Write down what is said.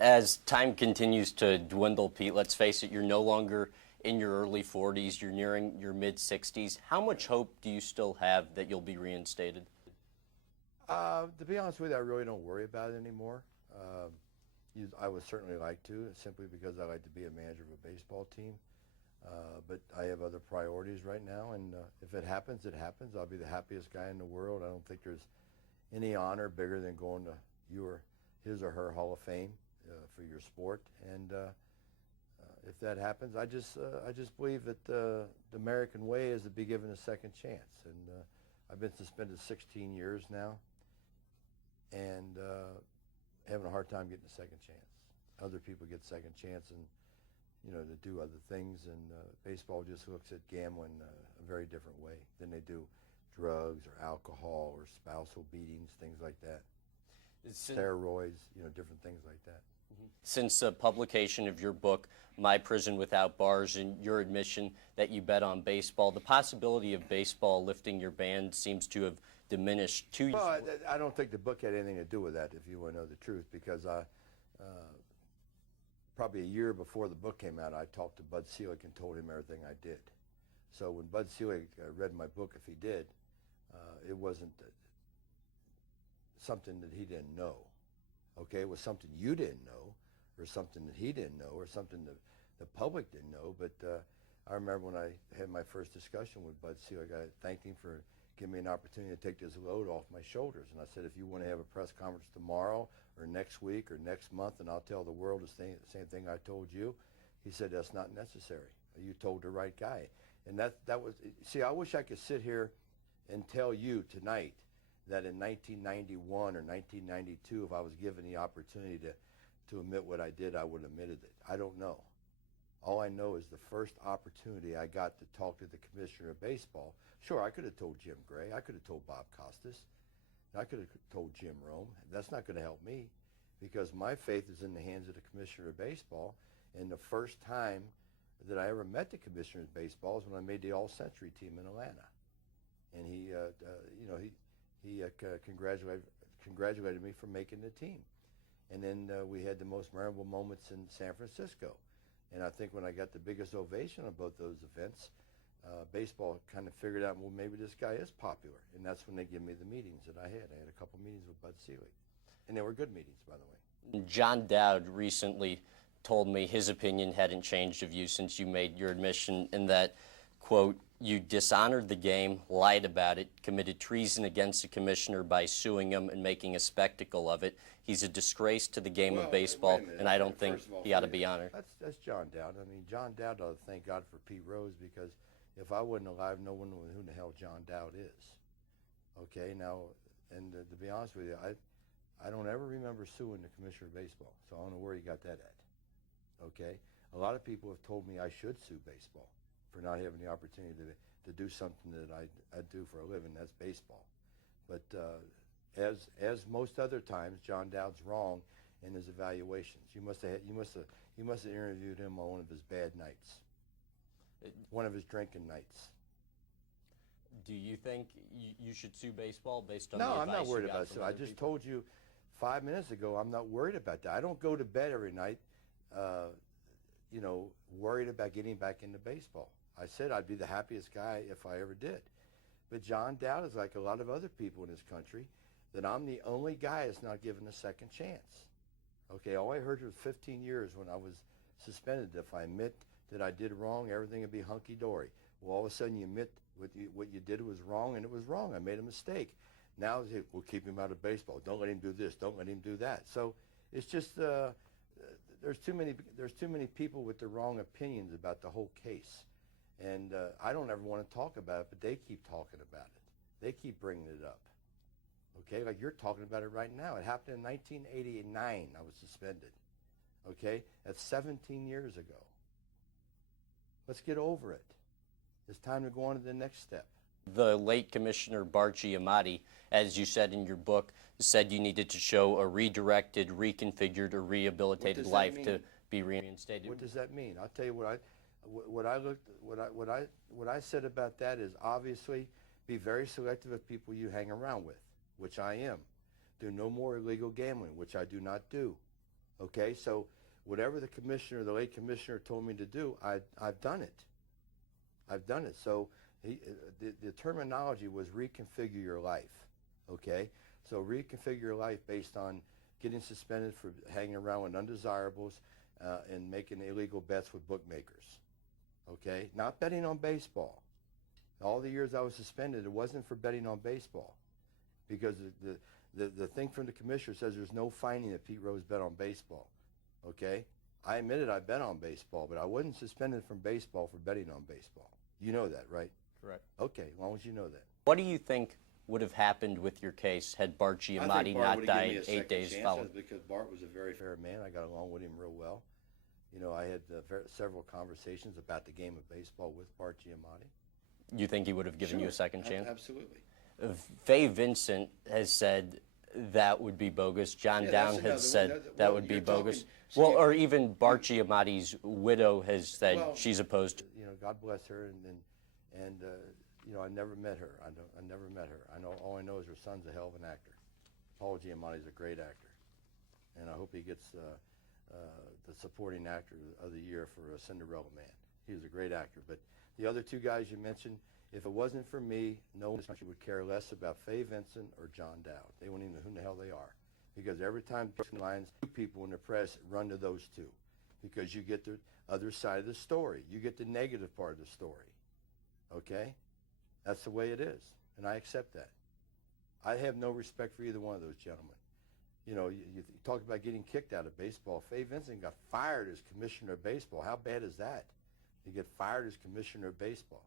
As time continues to dwindle, Pete, let's face it, you're no longer in your early 40s, you're nearing your mid 60s. How much hope do you still have that you'll be reinstated? To be honest with you, I really don't worry about it anymore. I would certainly like to, simply because I like to be a manager of a baseball team. But I have other priorities right now, and if it happens, it happens. I'll be the happiest guy in the world. I don't think there's any honor bigger than going to his or her Hall of Fame for your sport. And if that happens, I just believe that the American way is to be given a second chance. And I've been suspended 16 years now, and having a hard time getting a second chance. Other people get second chance and to do other things, and baseball just looks at gambling a very different way than they do drugs or alcohol or spousal beatings, things like that. Steroids, different things like that. Since the publication of your book, My Prison Without Bars, and your admission that you bet on baseball, the possibility of baseball lifting your ban seems to have diminished. Well, I don't think the book had anything to do with that, if you want to know the truth, because probably a year before the book came out, I talked to Bud Selig and told him everything I did. So when Bud Selig read my book, if he did, it wasn't something that he didn't know. Okay, it was something you didn't know, or something that he didn't know, or something that the public didn't know. But I remember when I had my first discussion with Bud Selig, I thanked him for giving me an opportunity to take this load off my shoulders. And I said, if you want to have a press conference tomorrow or next week or next month, and I'll tell the world the same thing I told you, he said, that's not necessary. You told the right guy. And that was, see, I wish I could sit here and tell you tonight that in 1991 or 1992, if I was given the opportunity to admit what I did, I would have admitted it. I don't know. All I know is the first opportunity I got to talk to the commissioner of baseball, sure, I could have told Jim Gray, I could have told Bob Costas, I could have told Jim Rome. That's not going to help me, because my faith is in the hands of the commissioner of baseball. And the first time that I ever met the commissioner of baseball is when I made the All-Century team in Atlanta. And he congratulated me for making the team. And then we had the most memorable moments in San Francisco. And I think when I got the biggest ovation on both those events, baseball kind of figured out, well, maybe this guy is popular. And that's when they give me the meetings that I had. I had a couple meetings with Bud Selig. And they were good meetings, by the way. John Dowd recently told me his opinion hadn't changed of you since you made your admission, in that, quote, you dishonored the game, lied about it, committed treason against the commissioner by suing him and making a spectacle of it. He's a disgrace to the game of baseball, and I don't think he ought to be honored. That's John Dowd. I mean, John Dowd ought to thank God for Pete Rose, because if I wasn't alive, no one would know who the hell John Dowd is. Okay, now, and to be honest with you, I don't ever remember suing the commissioner of baseball, so I don't know where he got that at. Okay, a lot of people have told me I should sue baseball for not having the opportunity to do something that I do for a living. That's baseball. But as most other times, John Dowd's wrong in his evaluations. You must have interviewed him on one of his bad nights, one of his drinking nights. Do you think you should sue baseball based on the advice I'm not worried you got about it. I just told you 5 minutes ago I'm not worried about that. I don't go to bed every night worried about getting back into baseball. I said I'd be the happiest guy if I ever did. But John Dowd is like a lot of other people in this country, that I'm the only guy that's not given a second chance. Okay, all I heard was 15 years when I was suspended. If I admit that I did wrong, everything would be hunky-dory. Well, all of a sudden you admit what you did was wrong, and it was wrong. I made a mistake. Now we'll keep him out of baseball. Don't let him do this. Don't let him do that. So it's just there's too many people with the wrong opinions about the whole case. And I don't ever want to talk about it, but they keep talking about it. They keep bringing it up. Okay, like you're talking about it right now. It happened in 1989. I was suspended. Okay, that's 17 years ago. Let's get over it. It's time to go on to the next step. The late Commissioner Bart Giamatti, as you said in your book, said you needed to show a redirected, reconfigured, or rehabilitated life to be reinstated. What does that mean? I'll tell you what I said about that is, obviously be very selective of people you hang around with, which I am. Do no more illegal gambling, which I do not do. Okay, so whatever the commissioner, the late commissioner told me to do, I've done it. I've done it. So the terminology was reconfigure your life. Okay, so reconfigure your life based on getting suspended for hanging around with undesirables and making illegal bets with bookmakers. Okay, not betting on baseball. All the years I was suspended, it wasn't for betting on baseball, because the thing from the commissioner says there's no finding that Pete Rose bet on baseball. Okay, I admitted I bet on baseball, but I wasn't suspended from baseball for betting on baseball. You know that, right? Correct. Okay, as long as you know that. What do you think would have happened with your case had Bart Giamatti not died 8 days following? Because Bart was a very fair man. I got along with him real well. You know, I had several conversations about the game of baseball with Bart Giamatti. You think he would have given you a second chance? Absolutely. Faye Vincent has said that would be bogus. John Down has said that would be bogus. Well, or even Bart Giamatti's widow has said she's opposed. You know, God bless her, and you know, I never met her. I never met her. I know, all I know is her son's a hell of an actor. Paul Giamatti's a great actor, and I hope he gets the supporting actor of the year for Cinderella Man. He was a great actor. But the other two guys you mentioned, if it wasn't for me, no one in this country would care less about Faye Vincent or John Dowd. They wouldn't even know who the hell they are. Because every time lines, two people in the press run to those two, because you get the other side of the story. You get the negative part of the story. Okay? That's the way it is, and I accept that. I have no respect for either one of those gentlemen. You know, you talk about getting kicked out of baseball. Faye Vincent got fired as commissioner of baseball. How bad is that? You get fired as commissioner of baseball.